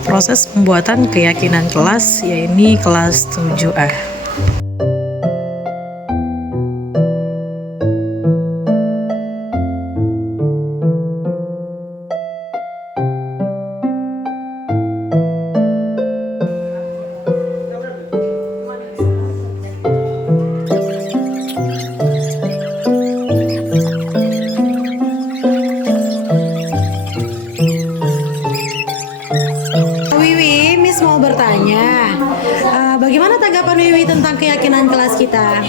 proses pembuatan keyakinan kelas, yaitu kelas 7A. Mau bertanya, bagaimana tanggapan Wiwi tentang keyakinan kelas kita?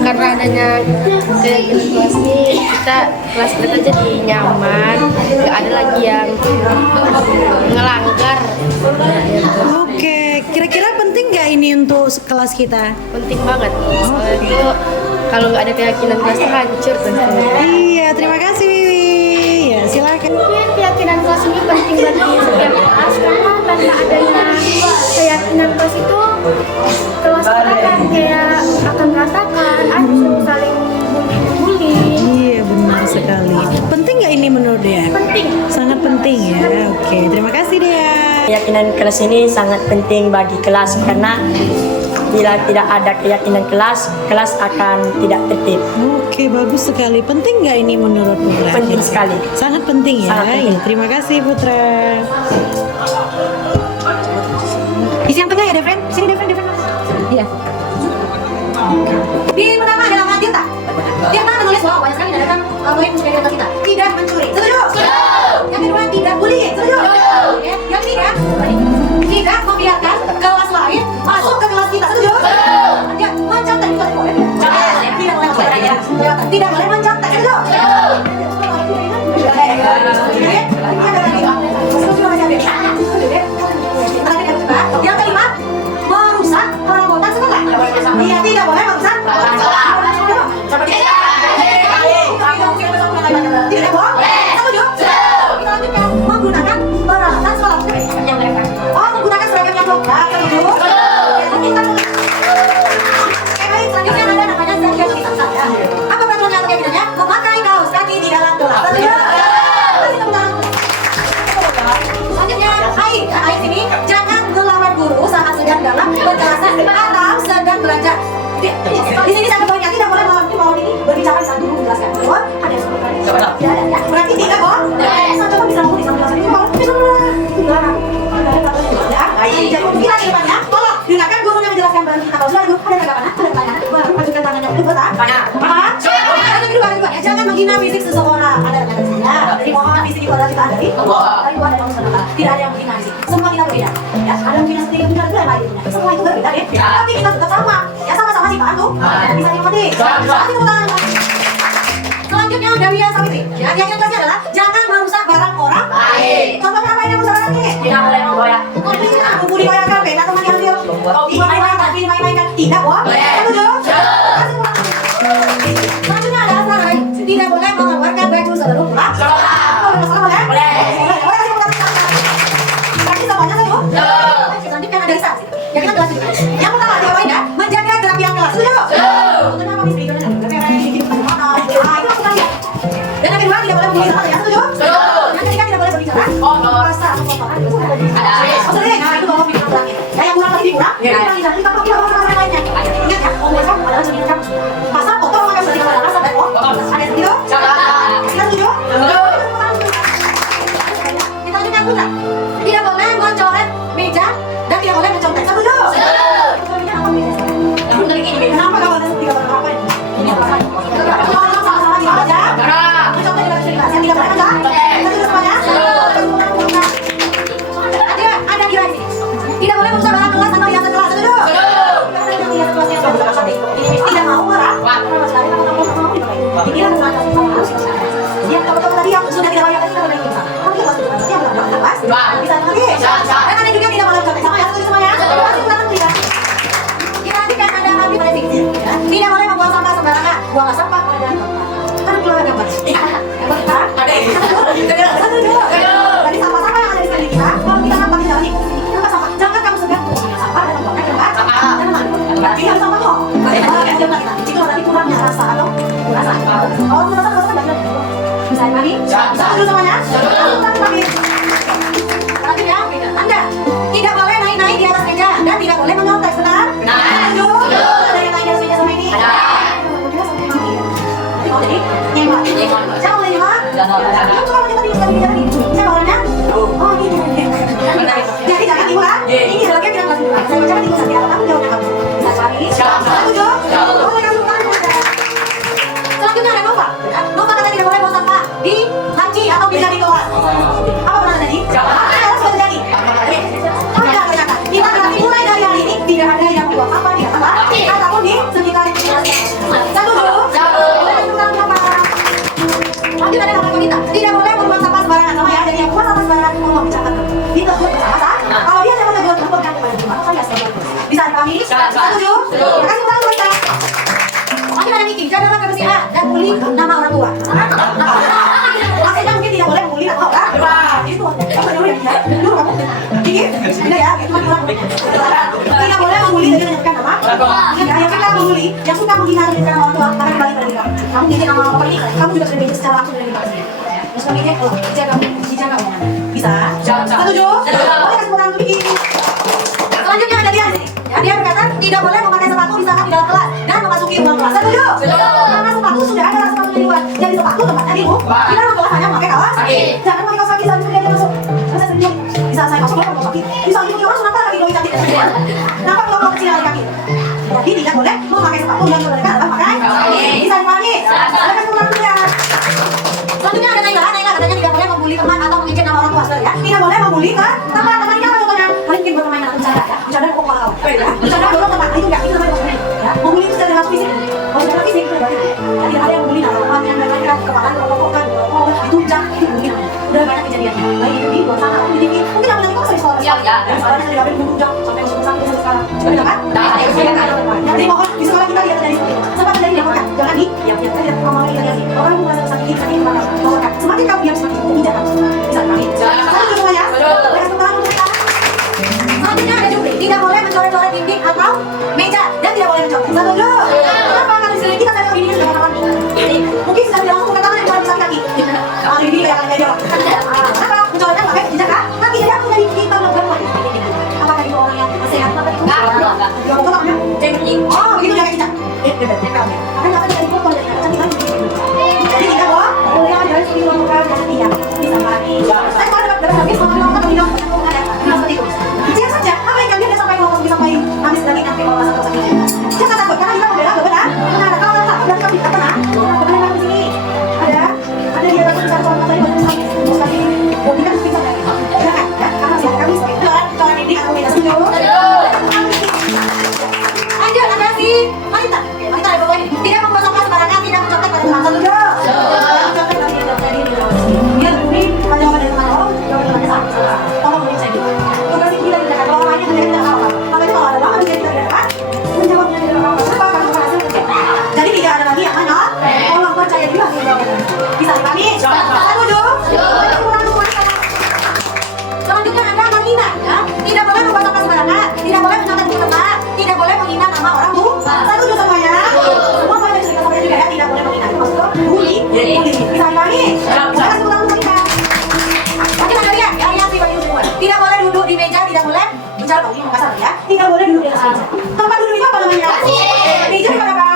Karena adanya keyakinan kelas ini, kelas kita jadi nyaman, nggak ada lagi yang ngelanggar. Oke, kira-kira penting nggak ini untuk kelas kita? Penting banget. Soalnya itu kalau nggak ada keyakinan kelas itu hancur tentunya. Iya, terima kasih Wiwi. Ya, silakan. Keyakinan kelas ini penting bagi setiap kelas karena tanpa adanya keyakinan kelas itu kelas kita akan kayak akan merasakan acuh, saling bully. Iya, benar sekali. Penting nggak ini menurut dia? Penting. Sangat penting ya. Oke, terima kasih dia. Keyakinan kelas ini sangat penting bagi kelas karena bila tidak ada keyakinan kelas akan tidak tertib. Oke, bagus sekali. Penting nggak ini menurut Putra? Penting sekali. Sangat penting ya. Sangat penting. Ya, terima kasih Putra. Isi yang tengah ya, Devren. Sini Devren. Iya. Di pertama adalah Tirta. Tirta menulis bahwa banyak sekali datang poin supaya kita tidak mencuri. Setuju? Yang kedua tidak bullying. Setuju? Ya. Yang ketiga tidak membiarkan kelas lain masuk ke kelas kita. Setuju? Ya, mencontek itu boleh. Tidak boleh mencontek. Setuju? Yang kelima, merusak perobotan sekolah. Dia tidak boleh merusak perobotan sekolah. Tidak boleh. Setuju? Kita lanjutkan menggunakan peralatan sekolah. Oh, menggunakan seragam yang lengkap. Setuju? Baik, selanjutnya ada namanya seragam kita saja. Apa peraturan yang keyakinannya? Memakai kaos kaki di dalam kelas. Setuju? Selanjutnya, Ais ini jangan melawan guru saat sedang dalam penjelasan atau sedang belajar. Di sini saya poinnya tidak boleh melawan ini berbicara saat guru menjelaskan. Betul? Ada yang sebutkan. Tidak ada ya. Berarti tidak boleh. Saya coba bisa ngomong di samping kelas ini. Dilarang. Ya. Jadi kita di depannya, tolong dengarkan gurunya menjelaskan bareng kita. Kalau sudah guru ada tanggapan, ada pertanyaan, ajukan tangannya dulu, betul? Apa? Kedua, jangan menghina fisik seseorang. Ada ya. Jadi mohon fisik itu adalah kita dari. Tapi Tuhan ada manusia. Tidak ada yang menghina fisik. Semua kita berbeda. Ya, ada yang menghina sedikit, ada yang lain. Semua itu berbeda ya. Tapi kita tetap sama. Ya sama-sama ciptaan tuh. Bisa dimengerti. Selanjutnya dari yang Savitri. Ya, keyakinan kelasnya adalah jangan merusak barang orang lain. Contohnya apa yang merusak barang ini? Tidak boleh memboyak. Buku digoyahkan, pena teman diambil. Dimain-mainkan. Tidak boleh. Setuju? Selanjutnya ada asal tidak boleh mengeluarkan baju sebelum pulang. Boleh? Boleh. Berarti semuanya setuju? Selanjutnya ada Risa. Keyakinan kelas itu. Yang pertama diapain ya? Menjaga kerapian kelas. Setuju? Contohnya apa bisa digoyahkan? Dan yang kedua tidak boleh membuli sama ya, setuju? Yang ketiga tidak boleh berbicara rasa atau kotoran. Sering, nah itu bawa video kurangin. Ya yang kurang lebih kurang, kita bawa sama lainnya. Ingat ya, ngomong adalah sedikit kamu. Pasal kotor maka sedikit pada rasa dan kotor. Ada yang setuju? Kita setuju? Kita lanjutkan Putra. Tidak boleh mencoret meja dan tidak boleh mencontek. Setuju? Kenapa kamu ada tidak boleh apa ini? Ini apa? Sama-sama dibaca. Mencontek juga bisa dibaca. Tidak boleh mencontek. Setuju semuanya? Ada di sini. Tidak boleh merusak barang kelas atau hiasan kelas. Setuju? Tidak mau marah. Inilah kesalahan dia tahu tadi yang sudah tidak layak kita perbaiki bersama. Kalau kita masuk ke yang belum lepas, bisa lagi. Dan ada juga tidak boleh mencontek sama ya, setuju semuanya? Masih kita tidak. Kita nanti kan ada nanti pada sini. Tidak boleh membuang sampah sembarangan. Buang sampah pada tempat. Kan keluar gambar. Ada. Satu dulu. Dari sampah-sampah yang ada di sekeliling kita, kalau kita nampak di jalan ini, kita sampah. Jangan kamu segan punya sampah dan membuangnya ke tempat. Berarti harus sampah kok. Itu berarti kurangnya rasa atau rasa. Kalau merasa banyak. Bisa lagi? Satu dulu semuanya. Satu lagi. Selanjutnya, si A dan bully nama orang tua. Maksudnya mungkin tidak boleh membuli nama orang. Itu apa dulu ya? Dulu kamu ini beda ya, itu kan orang. Tidak boleh membuli dengan menyebutkan nama. Yang kita membuli, yang suka menghina dengan orang tua, akan kembali pada diri kamu. Kamu ngejek nama orang tua ini, kamu juga sudah ngejek secara langsung dari diri kamu sendiri. Terus kamu ngejek, oh, dijaga omongannya. Bisa? Setuju? Boleh kasih orang untuk bikin. Selanjutnya ada dia di sini. Ya, dia berkata tidak boleh memakai sepatu di saat di dalam kelas dan memasuki ruang kelas. Setuju? Karena sepatu sudah ada sepatu di luar. Jadi sepatu tempat dirimu. Di dalam kelas hanya memakai kaos kaki. Jangan pakai kaos kaki saat dia masuk. Saya sendiri. Di saat saya masuk dia kaos kaki. Di saat itu orang kenapa lagi goyang cantik. Kenapa kalau kecil lagi kaki? Jadi tidak boleh memakai sepatu yang mereka adalah pakai kaos kaki. Bisa dipahami? Ada kesimpulan ya. Selanjutnya ada Naila. Naila katanya tidak boleh membuli teman atau mengejek nama orang tua saudara ya. Tidak boleh membuli kan? Teman-teman ini apa contohnya? Mungkin buat permainan bercanda ya. Bercanda kok kalau bercanda dorong teman itu enggak, itu namanya membuli ya. Membuli itu secara fisik. Kalau secara fisik itu berarti ya. Tidak ada yang membuli nama teman yang mereka kepala kerokokan, ditujang, itu membuli namanya. Udah banyak kejadiannya. Baik itu di luar sana atau di sini. Mungkin yang bilang itu kan sekolah. Iya. Soalnya tidak ada yang ditujang sampai masuk sampai sekarang. Sudah benar kan? Jadi mohon di sekolah kita lihat dari seperti itu. Sempat terjadi dilaporkan. Jangan di yang tidak ngomong lagi. Orang yang merasa sakit sakit melaporkan. Semakin kamu diam semakin menginjakkan. Bisa kami. Satu semuanya. Mereka sekarang untuk kita. Selanjutnya ada Jupri. Tidak boleh mencoret-coret dinding atau meja dan tidak boleh mencoret. Setuju? Kenapa? Karena di sini kita tahu ini sudah kapan. Mungkin sudah langsung bukan tangan yang bukan bisa kaki. Ini kayak meja. Kenapa? Mencoretnya pakai jejak kaki. Jadi aku dari kita melakukan apakah itu orang yang sehat atau itu? Enggak. Namanya jengking. Oh, begitu dia kayak jejak. Nempelnya. Karena apa kita dipotong dari cantik lagi. Jadi kita boleh dari sini melakukan dan tidak bisa mati. Saya kalau dapat habis mau ngomong atau tidak melakukan ada seperti itu. Siap saja. Apa yang kalian sampai ngomong bisa main habis lagi nanti kalau masa sakit. Jangan takut karena kita membela benar. Benar. Kalau tak berarti kita pernah. Benar di sini. Ada dia takut besar soal tadi banyak sakit. Terus tadi mau kita bisa enggak? Jangan ya. Karena siapa kami sebagai orang ini atau beda setuju. Lanjut ada si Malita. Malita ada bawah ini. Tidak membuang sampah sembarangan, tidak mencontek pada teman. Setuju. Mencontek pada diri sendiri. Biar ini jawaban dari teman orang, jawabannya sama. Tolong beri saya juga. Tugas kita tidak kalau lainnya kita tidak apa. Makanya kalau ada lama bisa kita dapat menjawabnya di dalam apa. Kenapa kamu berhasil kerja? Jadi tidak ada lagi yang mana? Tolong percaya juga hasil jawabannya. Bisa dipahami? Setuju. Selanjutnya ada menghina ya. Tidak boleh membuang sampah sembarangan, tidak boleh mencontek buku teman, tidak boleh menghina nama orang tua. Setuju semuanya? Semua banyak cerita sampai juga ya, tidak boleh menghina. Itu maksudnya bully. Bisa dipahami? Saya kasih ulang kita. Lanjut ada dia, ya yang pribadi semua. Tidak boleh duduk di meja, tidak boleh bicara bau ini kasar ya. Tidak boleh duduk di atas meja. Tempat duduk itu apa namanya? Meja di mana Pak?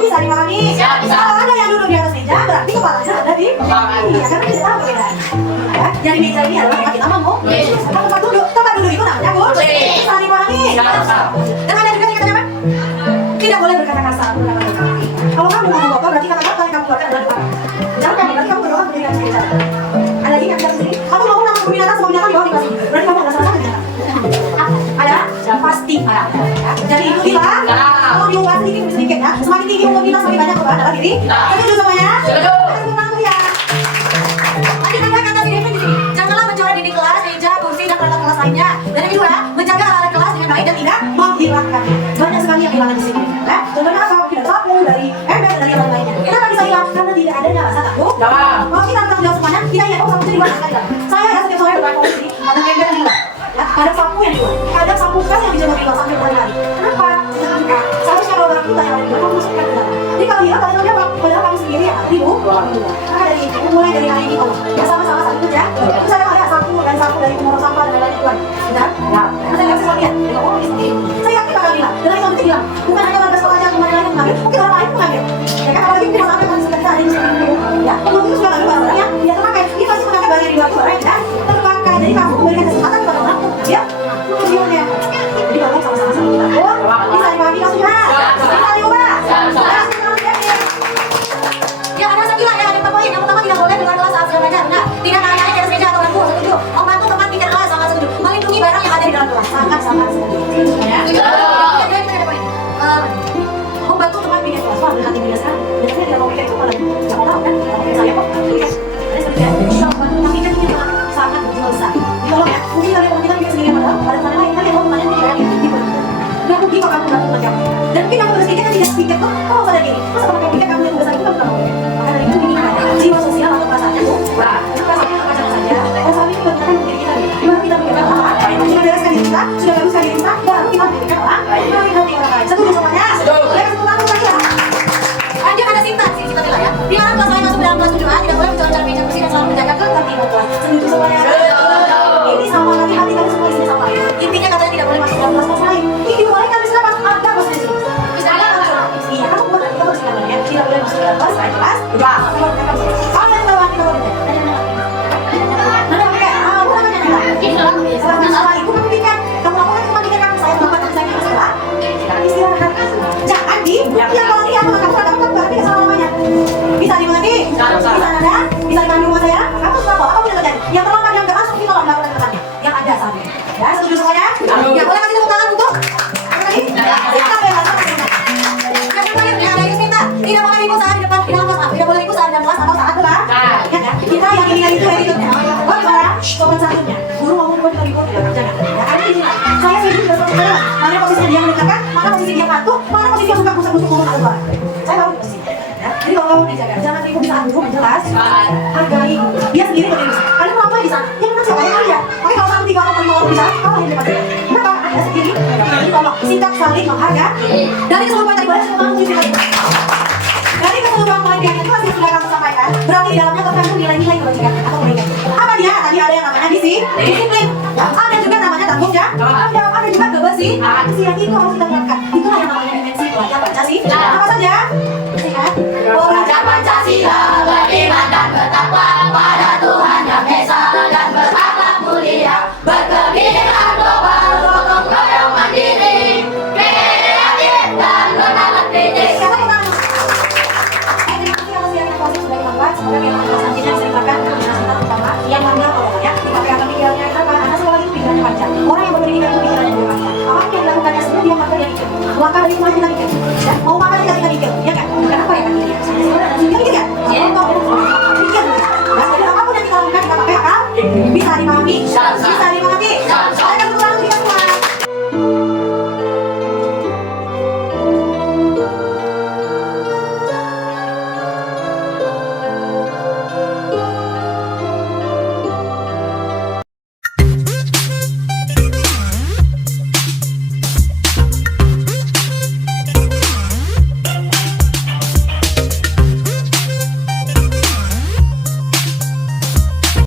Bisa dipahami? Kalau ada yang duduk di atas meja, berarti kepalanya ada di iya, karena kita tahu perbedaan. Ya, jadi meja ini adalah tempat kita ngomong. Tempat duduk itu namanya kursi. Bisa dipahami? Dan ada juga yang katanya apa? Tidak boleh berkata kasar. Kalau kamu ngomong apa, berarti kata-kata yang kamu keluarkan adalah doa. Jangan berarti kamu berdoa berdirikan meja. Ada lagi yang bisa sini. Kamu ngomong nama binatang, semua binatang di bawah di kelas ini. Berarti kamu nggak salah binatang. Ada? Pasti ada. Jadi itu bilang, kalau diubah sedikit ya. Semakin tinggi umur kita semakin banyak beban dalam diri. Setuju semuanya? Setuju. Lanjut ada kata di sini. Janganlah mencoret dinding kelas, meja, kursi dan peralatan kelas lainnya. Dan yang kedua, menjaga alat kelas dengan baik dan tidak menghilangkan. Banyak sekali yang hilang di sini. Ya, contohnya apa? Tidak sapu dari ember dari yang lainnya. Kenapa bisa hilang? Karena tidak adanya rasa takut. Kalau kita bertanggung jawab semuanya, kita ingat sapu jadi mana sekali. Saya ya setiap sore berangkat di sini, ada ember yang hilang. Ya, ada sapu yang hilang. Ada sapu kan yang dijemur di luar sampai berhari-hari. Kenapa? Seharusnya kalau barang kita yang ada di luar, kamu masukkan ke dalam. Jadi kalau hilang, kalian jawab. Padahal kamu sendiri yang ada di luar. Maka dari itu, mulai dari hari ini kamu ya sama-sama saling kerja. Terus ada sapu dan sapu dari pengurus sampah dan lain-lain keluar. Sudah? Ya. Saya nggak bisa lihat. Saya ngomong di sini. Saya yakin bakal bilang. Dan lagi kamu itu bilang. Bukan hanya warga sekolah aja kemarin lagi mengambil. Mungkin orang lain mengambil. Ya kan apalagi mungkin sampai kondisi kita ada di sini dulu. Ya. Kalau itu sudah ngambil barang-barangnya. Ya terpakai. Ini pasti mengambil barang di luar suara ya. Terpakai. Jadi kamu memberikan kesempatan kepada orang ya. Tujuannya. Jadi kamu sama-sama saling takut. Bisa dipahami kasusnya. Bisa diubah. Ya ada satu lagi yang ada poin. Yang pertama tidak boleh keluar kelas saat sedang belajar. Nah, tidak naik di atas meja atau bangku. Setuju. Membantu teman pindah kelas sangat setuju. Melindungi barang yang ada di dalam kelas sangat setuju. Ya. Mungkin yang tugas piket kan tidak piket tuh, kalau pada gini, masa kalau pakai piket kamu yang tugasan itu kan bukan mau. Maka dari itu ini ada jiwa sosial atau perasaannya tuh, perasaannya apa saja. Perasaannya itu bukan diri kita. Gimana kita memikirkan orang lain, sudah bereskan diri kita, sudah baguskan diri kita, baru kita memikirkan orang lain, memikirkan hati orang lain. Setuju semuanya? Ya, satu tangan lagi ya. Lanjut ada Sinta, Sinta Tila ya. Di mana kelas lain masuk dalam kelas 7A tidak boleh mencolong meja kursi dan selalu menjaga ketertiban kelas. Setuju semuanya? Ini sama nanti hati kalian semua isinya sama. Intinya katanya tidak boleh masuk dalam kelas lain. Ini dibolehkan misalnya pas ada kelas di sini. Bisa ada kan? Iya, kamu buat nanti kamu harus ya. Tidak boleh masuk dalam kelas lain kelas. Dua. Oh, yang bawah kita boleh. Mana pakai? Ah, bukan namanya nada. Selama sama ibu kamu bikin. Kamu lakukan cuma bikin kamu saya tempat saya di sekolah. Istirahat. Jangan di. Ya kalau dia kamu katakan berarti kesalahan namanya. Bisa dimengerti? Bisa nada? Bisa dipahami rumah saya? Kamu suka kok? Apa udah terjadi? Yang terlambat yang nggak masuk di kolom laporan tekannya. Yang ada saat ini. Ya, setuju semuanya? Ya, boleh kasih tepuk tangan untuk apa tadi? Siapa yang masuk? Yang terakhir, yang ada Yusminta. Tidak boleh ibu saat di depan di dalam kelas. Tidak boleh ibu saat di dalam kelas atau saat depan. Ya, kita yang ini itu attitude-nya. Oh, gimana? Sopan satunya. Guru ngomong buat kali ibu tidak jangan. Ya, ada di sini. Saya sendiri sudah tahu mana posisinya dia mendekat, mana posisi dia patuh, mana posisi dia suka busuk-busuk ngomong atau luar. Saya tahu posisi. Jadi kalau kamu dijaga, jangan ibu bisa aduh jelas. Hargai dia sendiri berdiri. Kalian mau apa di sana? Yang mana siapa yang lihat? Oke, kalau kamu 3 orang 5 orang di sana, apa yang depan? Kenapa? Anda sendiri. Jadi tolong sikap saling menghargai. Dari keseluruhan tadi boleh semua mencuci lagi. Dari keseluruhan poin yang itu masih sudah kamu sampaikan, berarti di dalamnya terkandung nilai-nilai kebajikan atau kebaikan. Apa dia? Tadi ada yang namanya disiplin. Ada juga namanya tanggung jawab. Ada juga kebersihan. Kebersihan itu harus kita terapkan. Itulah yang namanya